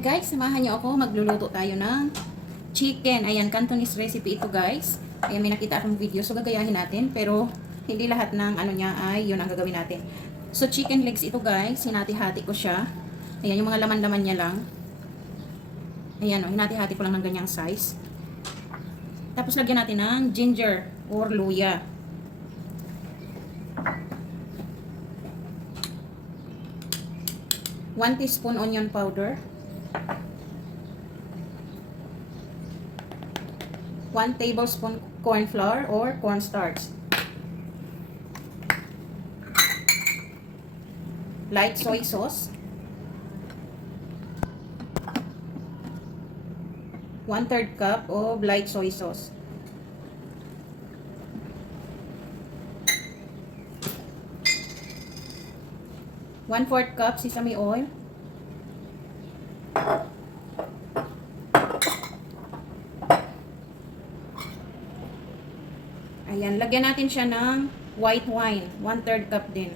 Ayan guys, samahan niyo ako. Magluluto tayo ng chicken. Ayan, Cantonese recipe ito guys. Ayan, may nakita akong video. So, gagayahin natin. Pero, hindi lahat ng ano niya ay yun ang gagawin natin. So, chicken legs ito guys. Hinati-hati ko siya. Ayan, yung mga laman-laman niya lang. Ayan, oh, hinati-hati ko lang ng ganyang size. Tapos, lagyan natin ng ginger or luya. One teaspoon onion powder. 1 tablespoon corn flour or cornstarch. Light soy sauce. 1/3 cup of light soy sauce. One-fourth cup sesame oil. Ayan, lagyan natin siya ng white wine. 1/3 cup din.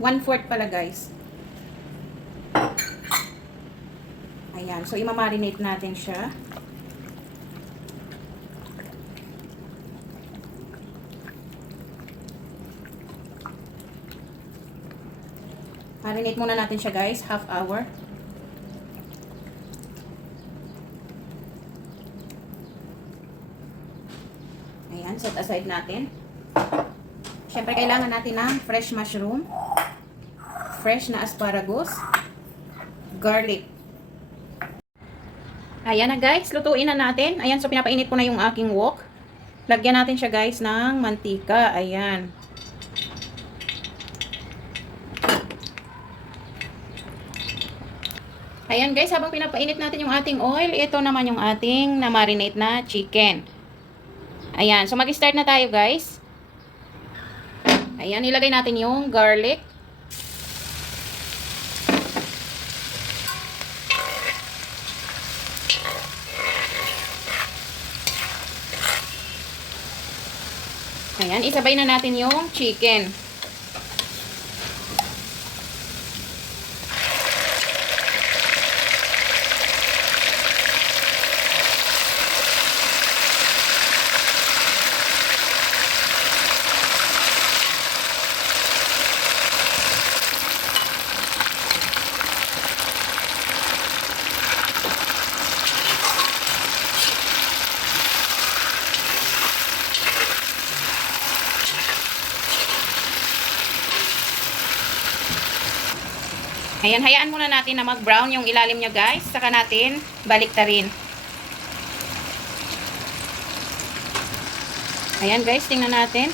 1/4 pala guys. Ayan, so imamarinate natin siya. Marinate muna natin siya guys, half hour. Ayan, set aside natin. Siyempre, kailangan natin ng fresh mushroom, fresh na asparagus, garlic. Ayan na guys, lutuin na natin. Ayan, so pinapainit ko na yung aking wok. Lagyan natin siya guys ng mantika. Ayan. Ayan guys, habang pinapainit natin yung ating oil, ito naman yung ating na-marinate na chicken. Ayan, so mag-start na tayo guys. Ayan, ilagay natin yung garlic. Ayan, isabay na natin yung chicken. Ayan, hayaan muna natin na mag-brown yung ilalim niya guys. Saka natin baliktarin. Ayan guys, tingnan natin.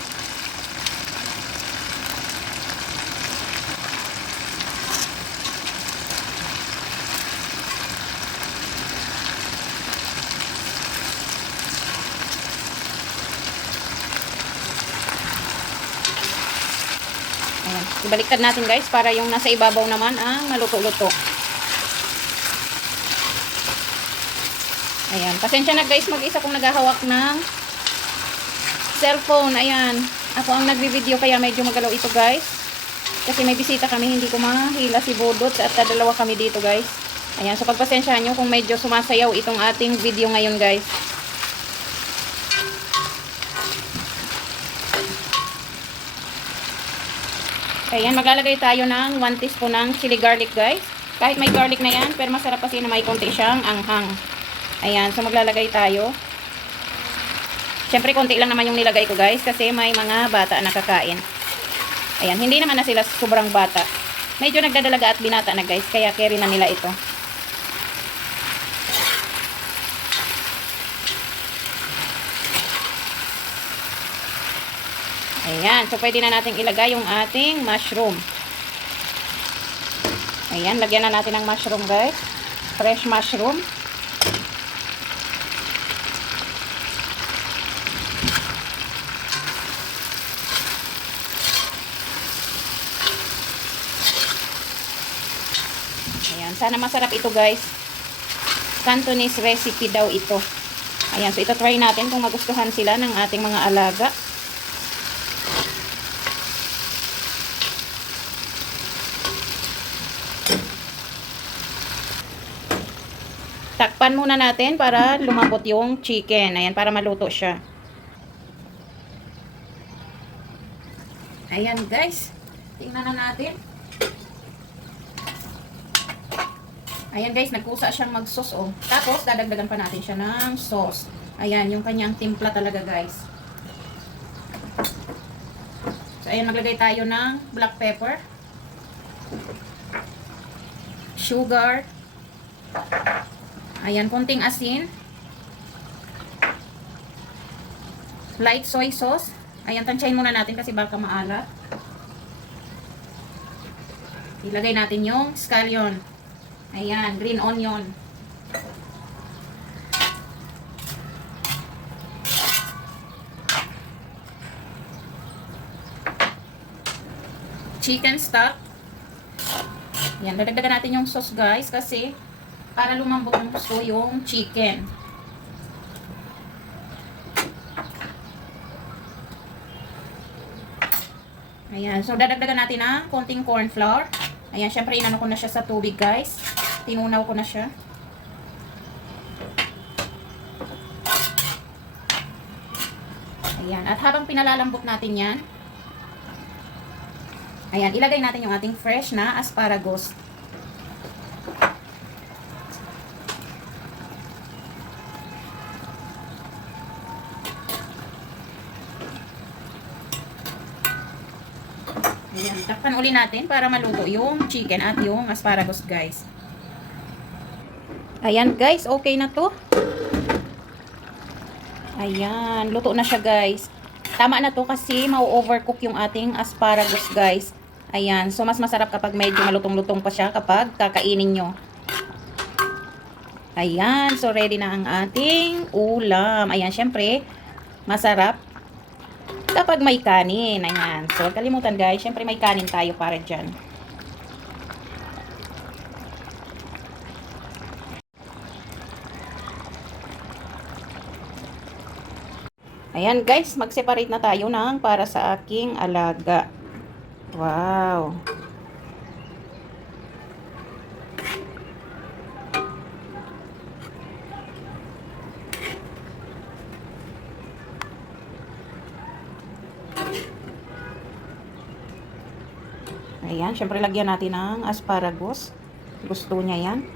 Ayan, ibaliktad natin guys para yung nasa ibabaw naman ang maluto-luto. Ayan, pasensya na guys, mag-isa kong naghahawak ng cellphone. Ayan, ako ang nagbi-video kaya medyo magalaw ito guys. Kasi may bisita kami, hindi ko mahila si Budot at dalawa kami dito guys. Ayan, so pagpasensyahan nyo kung medyo sumasayaw itong ating video ngayon guys. Ayan, maglalagay tayo ng 1 teaspoon ng chili garlic guys. Kahit may garlic na yan, pero masarap kasi na may konti siyang anghang. Ayan, so maglalagay tayo. Siyempre, konti lang naman yung nilagay ko guys, kasi may mga bata na kakain. Ayan, hindi naman na sila sobrang bata. Medyo nagdadalaga at binata na guys, kaya carry na nila ito. Ayan, so pwede na natin ilagay yung ating mushroom. Ayan, lagyan na natin ng mushroom guys. Fresh mushroom. Ayan, sana masarap ito guys. Cantonese recipe daw ito. Ayan, so ito try natin kung magustuhan sila ng ating mga alaga. Tikpan muna natin para lumambot yung chicken. Ayan, para maluto siya. Ayan guys. Tingnan na natin. Ayan guys, nagkusa siyang mag-sauce oh. Tapos, dadagdagan pa natin siya ng sauce. Ayan, yung kanyang timpla talaga guys. So, ayan, maglagay tayo ng black pepper. Sugar. Ayan, konting asin. Light soy sauce. Ayan, tansyahin muna natin kasi baka maalat. Ilagay natin yung scallion. Ayan, green onion. Chicken stock. Ayan, dadagdagan natin yung sauce guys kasi para lumambot ng gusto yung chicken. Ayan, so dadagdagan natin ng konting corn flour. Ayan, syempre inano ko na siya sa tubig guys. Tinunaw ko na siya. Ayan, at habang pinalalambot natin yan, ayan, ilagay natin yung ating fresh na asparagus. Ayan, takpan uli natin para maluto yung chicken at yung asparagus guys. Ayan guys, okay na to. Ayan, luto na siya guys. Tama na to kasi mau-overcook yung ating asparagus guys. Ayan, so mas masarap kapag medyo malutong-lutong pa siya kapag kakainin nyo. Ayan, so ready na ang ating ulam. Ayan, syempre, masarap kapag may kanin. Ayan, so kalimutan guys, syempre may kanin tayo para dyan. Ayan guys, mag-separate na tayo ng para sa aking alaga. Wow. Ayan, syempre lagyan natin ng asparagus. Gusto niya yan.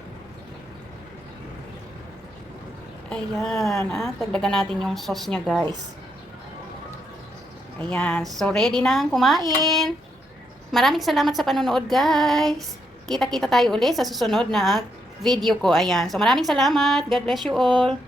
Ayan, dagdagan natin yung sauce niya guys. Ayan, so ready na kumain. Maraming salamat sa panonood guys. Kita-kita tayo ulit sa susunod na video ko. Ayan, so maraming salamat. God bless you all.